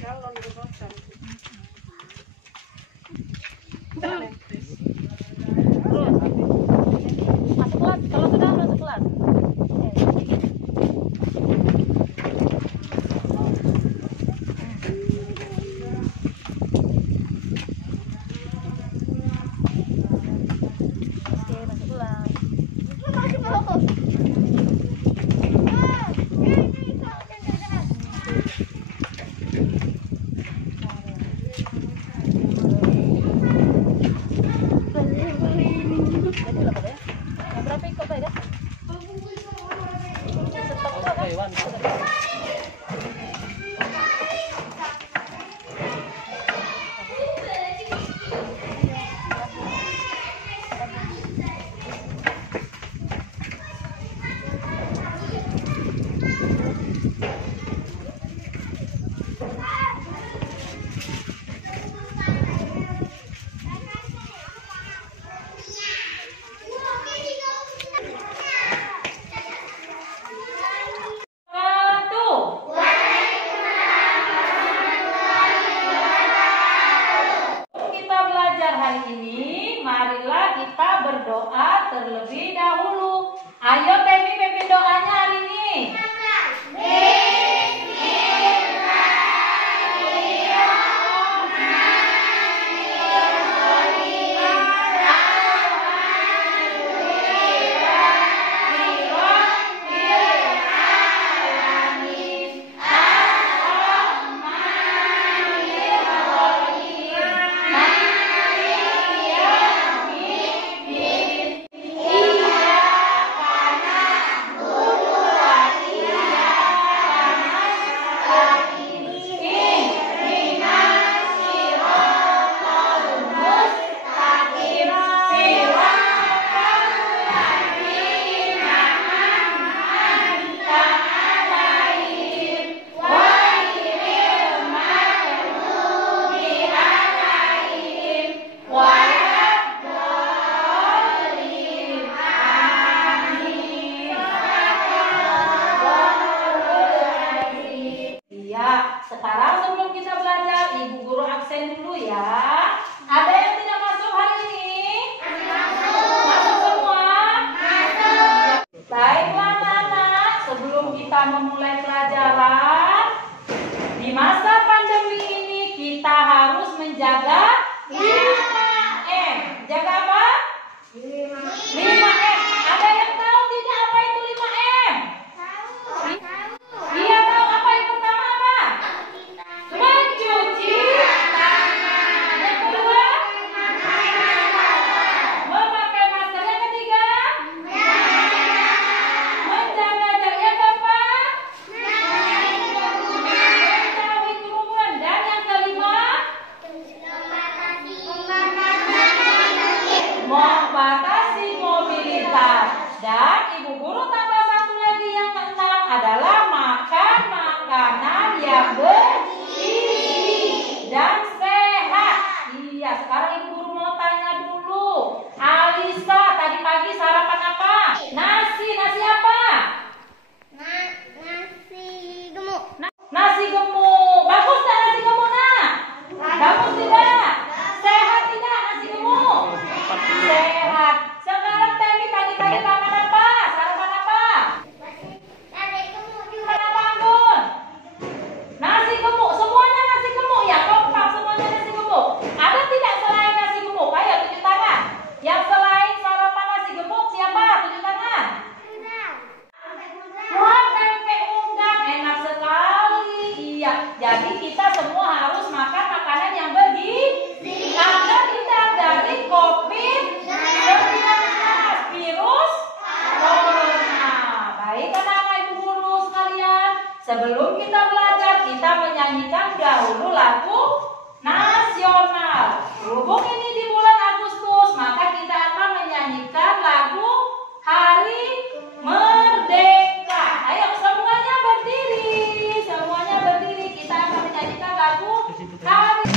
Galon di botol. Masuk kelas, kalau sudah masuk kelas. Hari ini, marilah kita berdoa terlebih dahulu. Ayo Temi, pimpin doanya hari ini. Sekarang sebelum kita belajar, Ibu Guru absen dulu ya. Ada yang tidak masuk hari ini? Masuk semua? Baiklah anak-anak, sebelum kita memulai pelajaran, di masa pandemi ini kita harus menjaga 5M. Jaga apa? 5M. Ada yang tahu tidak apa itu 5M? Iya tahu. Apa yang pertama apa? Mencuci tangan. Yang kedua? Memakai masker. Yang ketiga? Menjaga jarak. Yang keempat? Menjauhi kerumunan. Dan yang kelima? Membatasi mobilitas. Dan Ibu Guru tambah satu lagi, yang keenam adalah makan makanan yang bergizi dan sehat. Iya, sekarang Ibu Guru mau tanya dulu. Alisa, tadi pagi sarapan apa? Nasi apa? Nasi gemuk. Nasi gemuk. Bagus tak nasi gemuk, nak? Bagus tidak? Sehat tidak nasi gemuk? Sehat. Sekarang Temi pagi-pagi makan apa? Sarapan apa? Nasi gemuk juga. Kenapa Anggun? Nasi gemuk. Semuanya nasi gemuk ya? Kompak semuanya nasi gemuk. Ada tidak selain nasi gemuk? Ayo tunjuk tangan. Yang selain sarapan nasi gemuk siapa? Tunjuk tangan. Wah, pempek udang. Enak sekali. Iya. Jadi kita semua harus makan makanan yang bergizi. Karena kita dari COVID-19 virus corona. Baik anak-anak Ibu Guru sekalian, sebelum kita belajar, kita menyanyikan dahulu lagu nasional. Berhubung ini di bulan Agustus, maka kita akan menyanyikan lagu Hari Merdeka. Ayo semuanya berdiri, kita akan menyanyikan lagu Hari.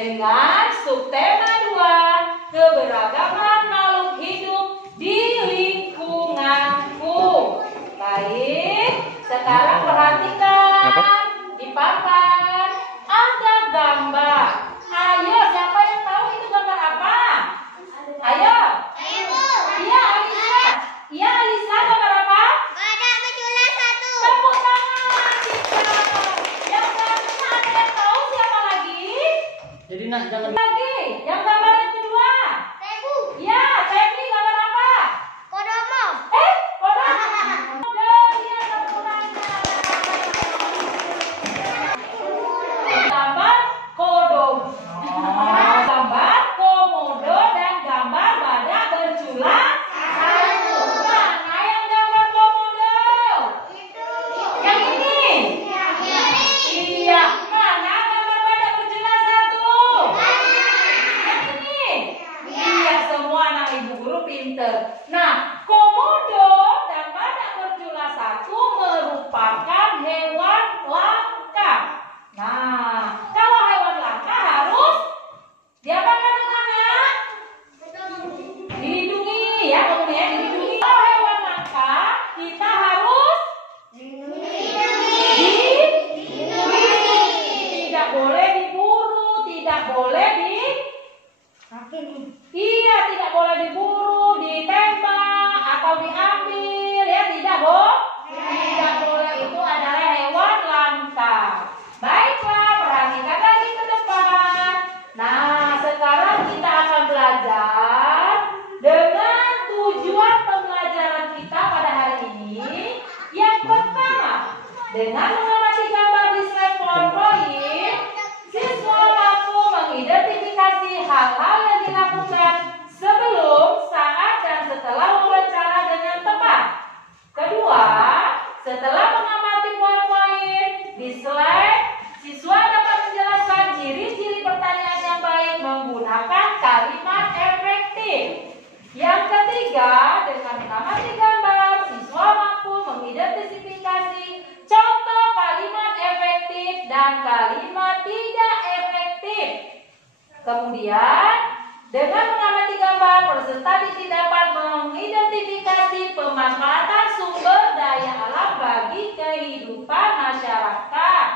dengan subtema 2, keberagaman makhluk hidup di lingkunganku. Baik, sekarang perhatikan di papan ada gambar. Ayo, siapa yang tahu itu gambar apa? Ayo. Iya, Alisa. Iya, Alisa, gambar apa? Ada berjula satu. Tepuk tangan, Citra. Yang selanjutnya ada yang tahu siapa lagi? Jadi nak jangan Lagi, yang gambar yang kedua. Tebu. Ya, Febri gambar apa? Kodomo. Kodomo. Dia tepuk tangan. Gambar kodomo. Gambar komodo dan gambar badak bercula satu. Mana yang gambar komodo? Yang ini? Iya. Mana gambar badak bercula satu? Yang ini? Iya, semua anak ibu guru pinter. Nah, komodo dan badak bercula satu merupakan hewan langka. Nah, kalau hewan langka harus diapakan dengannya? Dilindungi ya, kemudian dilindungi. Kalau hewan langka, kita harus tidak boleh diburu, tidak boleh tidak boleh diburu, ditembak atau diambil ya, tidak boleh, itu adalah hewan langka. Baiklah, perhatikan lagi ke depan. Nah, sekarang kita akan belajar dengan tujuan pembelajaran kita pada hari ini. Yang pertama, dengan mengamati gambar di slide PowerPoint, siswa mampu mengidentifikasi hal-hal yang dilakukan sebelum, saat, dan setelah wawancara dengan tepat. Kedua, setelah mengamati PowerPoint di slide, siswa dapat menjelaskan ciri-ciri pertanyaan yang baik menggunakan kalimat efektif. Yang ketiga, dengan mengamati gambar, siswa mampu mengidentifikasi contoh kalimat efektif dan kalimat tidak efektif. Kemudian, dengan mengamati gambar, peserta didik dapat mengidentifikasi pemanfaatan sumber daya alam bagi kehidupan masyarakat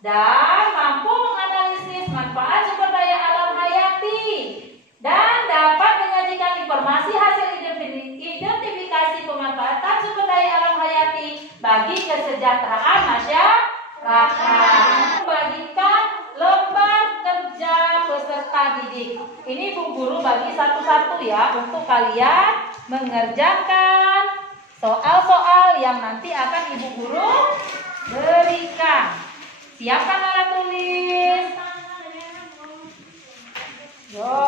dan mampu menganalisis manfaat sumber daya alam hayati dan dapat menyajikan informasi hasil identifikasi pemanfaatan sumber daya alam hayati bagi kesejahteraan masyarakat. Bagikan lembar kerja peserta didik. Ini Bu Guru bagi satu-satu ya untuk kalian mengerjakan soal-soal yang nanti akan Ibu Guru berikan. Siapkan alat tulis. Yo.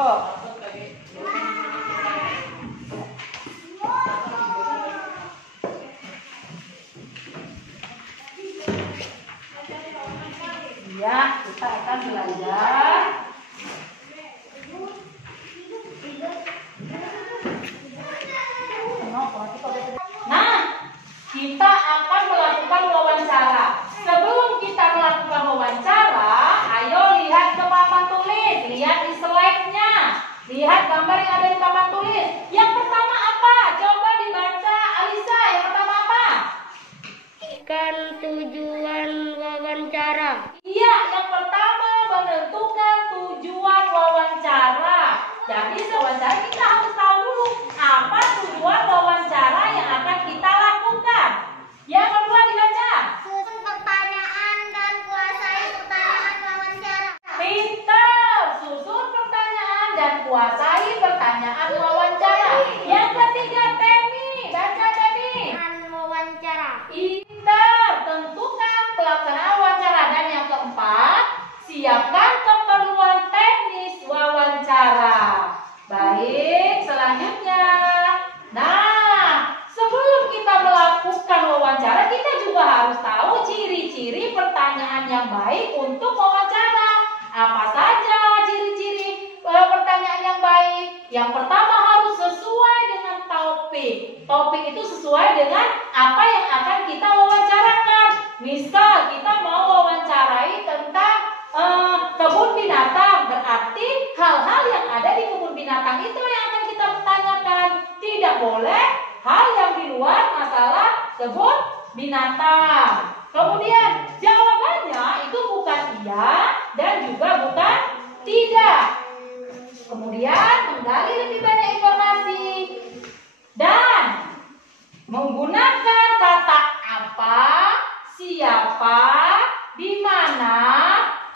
Ya, kita akan belajar Nah, kita akan melakukan wawancara. Sebelum kita melakukan wawancara, ayo lihat ke papan tulis, lihat di slide-nya, lihat gambar yang ada di papan tulis. Yang pertama apa? Coba dibaca, Alisa. Yang pertama apa? Kan tujuan wawancara. Iya, yang pertama menentukan tujuan wawancara. Jadi wawancara kita harus tahu dulu apa tujuan wawancara yang akan kita lakukan. Yang kedua dibaca. Susun pertanyaan dan kuasai pertanyaan wawancara. Pintar, susun pertanyaan dan kuasai pertanyaan wawancara. Yang ketiga, Temi, baca Temi. Wawancara. Pintar, tentukan pelaksanaan wawancara. Dan yang keempat, siapkan keperluan teknis wawancara. Baik, selanjutnya. Nah, sebelum kita melakukan wawancara, kita juga harus tahu ciri-ciri pertanyaan yang baik untuk wawancara. Apa saja ciri-ciri pertanyaan yang baik? Yang pertama harus sesuai dengan topik. Topik itu sesuai dengan apa yang akan kita wawancarakan. Misal kita mau wawancarai tentang kebun binatang, berarti tidak. Kemudian menggali lebih banyak informasi dan menggunakan kata apa, siapa, di mana,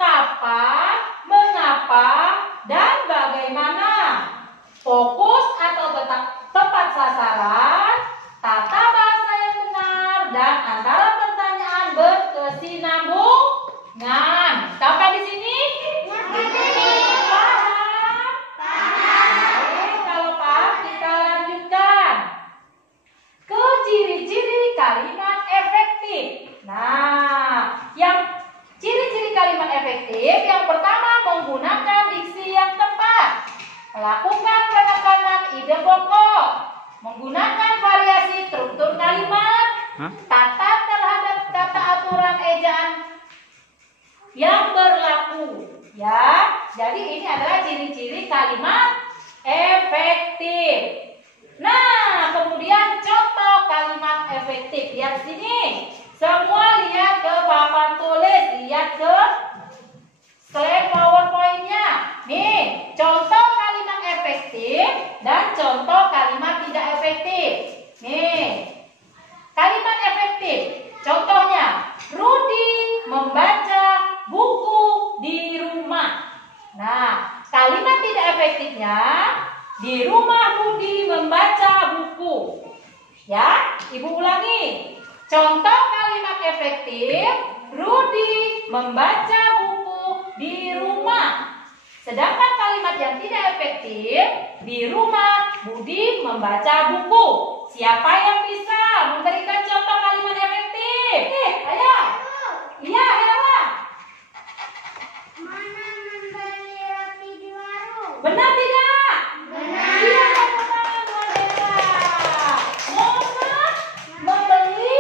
kapan, mengapa, dan bagaimana. Fokus atau tepat sasaran, tata bahasa yang benar, dan antara pertanyaan berkesinambungan. Sampai di sini? Paham? Baik, kalau paham kita lanjutkan ke ciri-ciri kalimat efektif. Nah, yang ciri-ciri kalimat efektif yang pertama menggunakan diksi yang tepat, melakukan penekanan ide pokok, menggunakan variasi struktur kalimat, taat terhadap tata aturan ejaan yang berlaku. Ya, jadi ini adalah ciri-ciri kalimat efektif. Nah, kemudian contoh kalimat efektif. Lihat sini. Semua lihat ke papan tulis, lihat ke slide PowerPoint-nya. Nih, contoh kalimat efektif dan contoh kalimat tidak efektif. Nih, kalimat efektif. Contohnya, Rudi membaca buku di rumah. Nah, kalimat tidak efektifnya, di rumah Rudi membaca buku. Ya, Ibu ulangi. Contoh kalimat efektif, Rudi membaca buku di rumah. Sedangkan kalimat yang tidak efektif, di rumah Budi membaca buku. Siapa yang bisa memberikan contoh kalimat efektif? Ayo. Iya, Hera. Mana membeli roti di warung? Benar tidak? Benar. Iya, tepuk tangan buat Hera. Mona membeli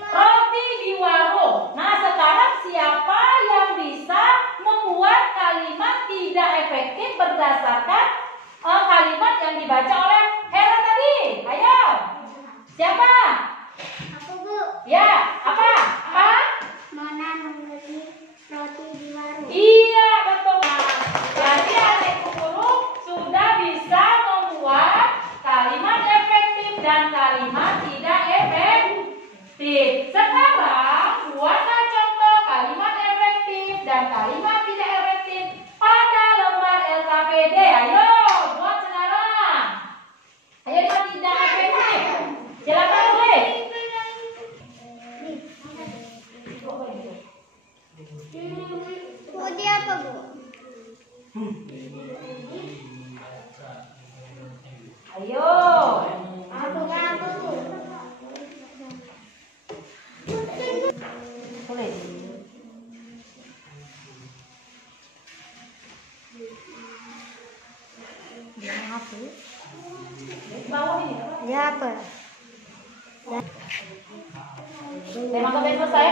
roti di warung. Nah, sekarang siapa yang bisa membuat kalimat tidak efektif berdasarkan kalimat yang dibaca oleh Hera tadi? Ayo. Siapa? Aku, Bu. Ya, apa? Apa? Mana membeli roti di warung? Iya, betul. Jadi adikku guru sudah bisa membuat kalimat efektif dan kalimat tidak efektif. Sekarang buatlah contoh kalimat efektif dan kalimat tidak efektif pada lembar LKPD. Ayo, buat sekarang. Ayo kita tidak efektif. Silakan tulis. Budi apa, Bu? Ayo. Aku apa, Bu? Tulis. Bawah ini. Ya apa? Tema sampai selesai.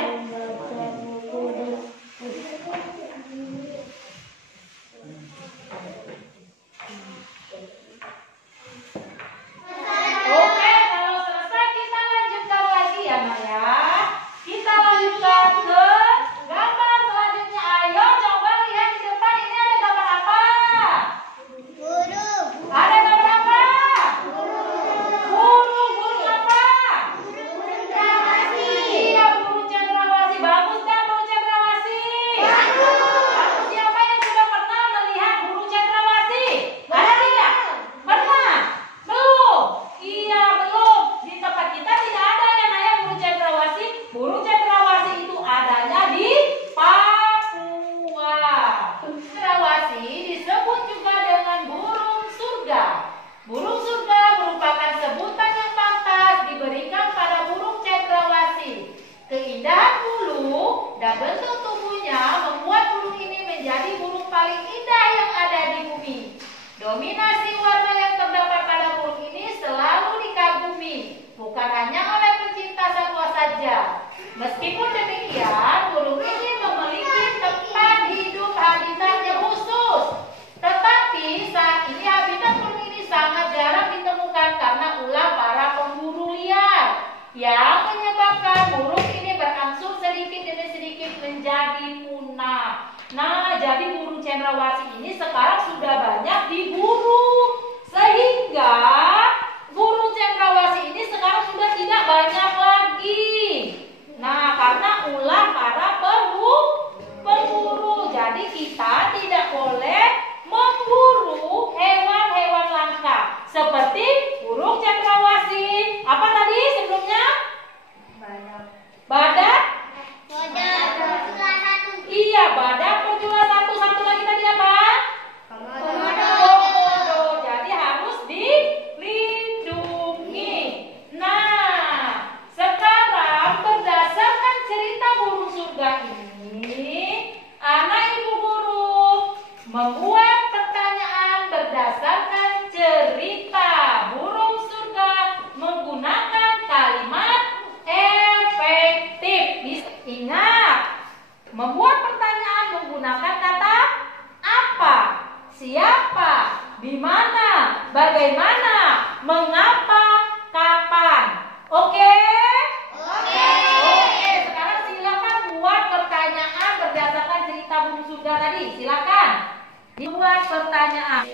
cendrawasih ini sekarang sudah banyak diburu. Sehingga burung cendrawasih ini sekarang sudah tidak banyak lagi. Nah, karena ulah para pemburu. Jadi kita tidak boleh memburu hewan-hewan langka seperti burung cendrawasih. Apa tadi sebelumnya? Badak? Iya, badak berjumlah satu. Satu lagi tadi apa? Komodo. Jadi harus dilindungi. Nah, sekarang berdasarkan cerita burung surga ini, anak ibu guru membuat pertanyaan berdasarkan cerita burung surga menggunakan kalimat efektif. Ingat, membuat pertanyaan menggunakan kata apa, siapa, di mana, bagaimana, mengapa, kapan. Oke? Oke, sekarang silakan buat pertanyaan berdasarkan cerita burung surga tadi. Silakan dibuat pertanyaan.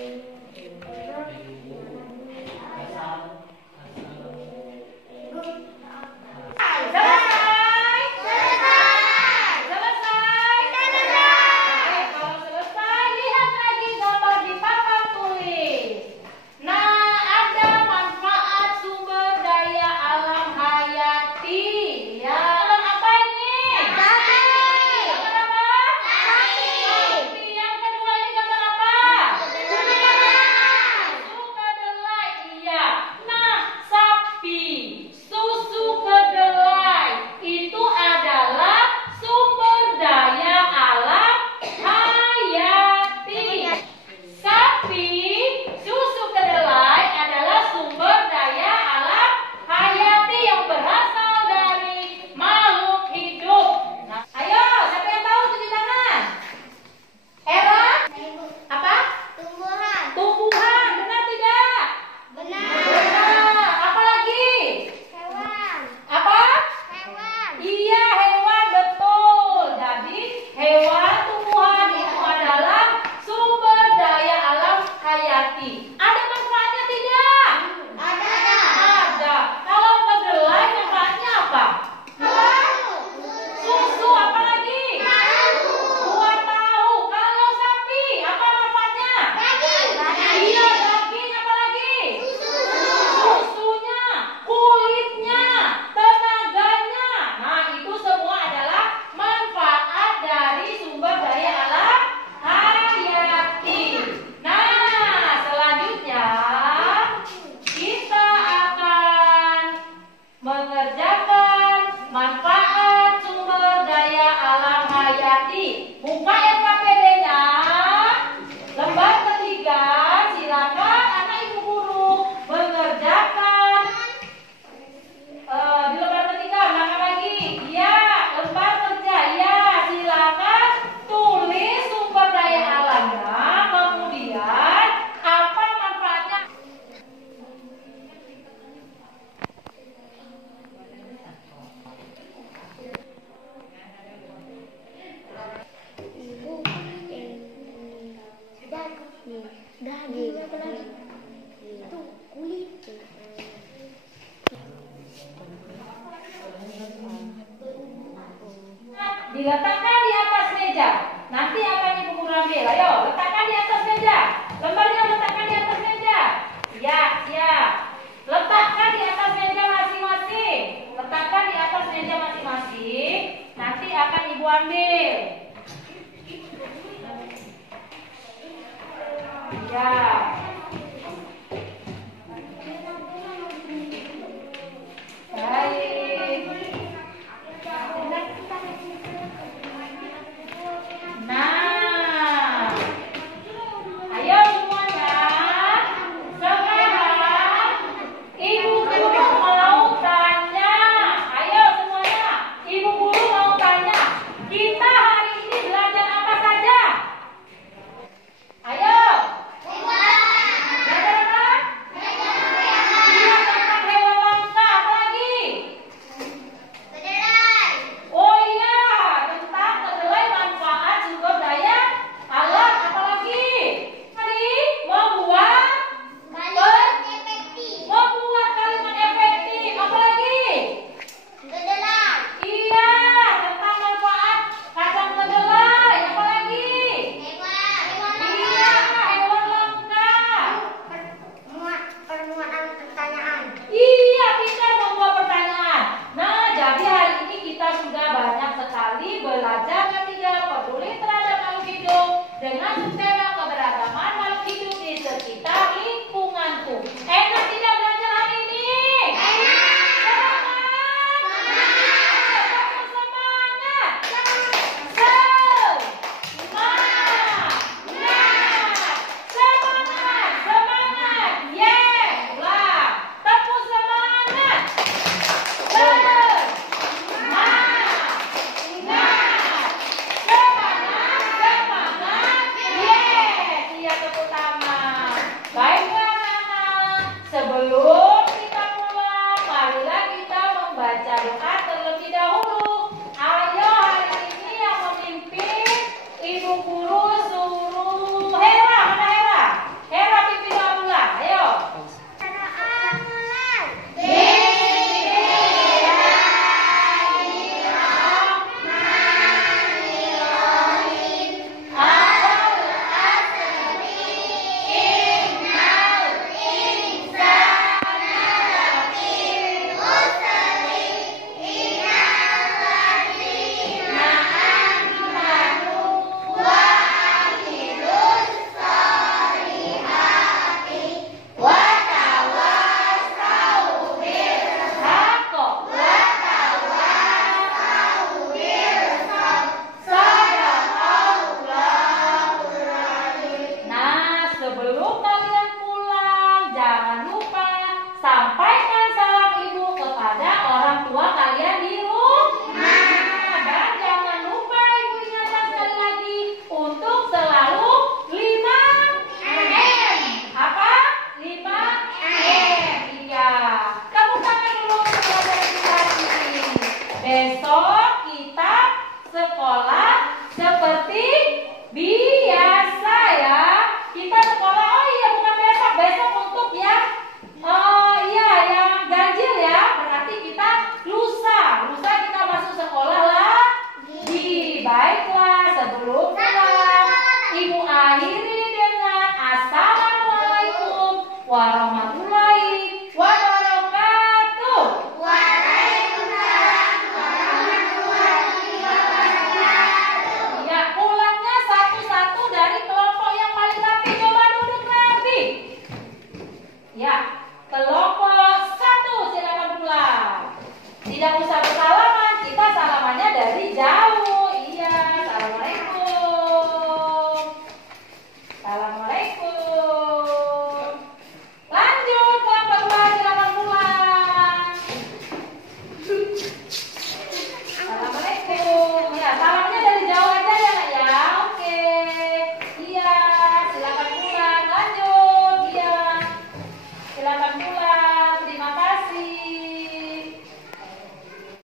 Diletakkan di atas meja. Nanti akan ibu guru ambil. Ayo, letakkan di atas meja. Lembarnya letakkan di atas meja. Ya, siap. Letakkan di atas meja masing-masing. Letakkan di atas meja masing-masing. Nanti akan ibu ambil. Ya. Baik. Nah, ayo semuanya. Sekarang ibu guru mau tanya. Ayo semuanya, ibu guru mau tanya. Kita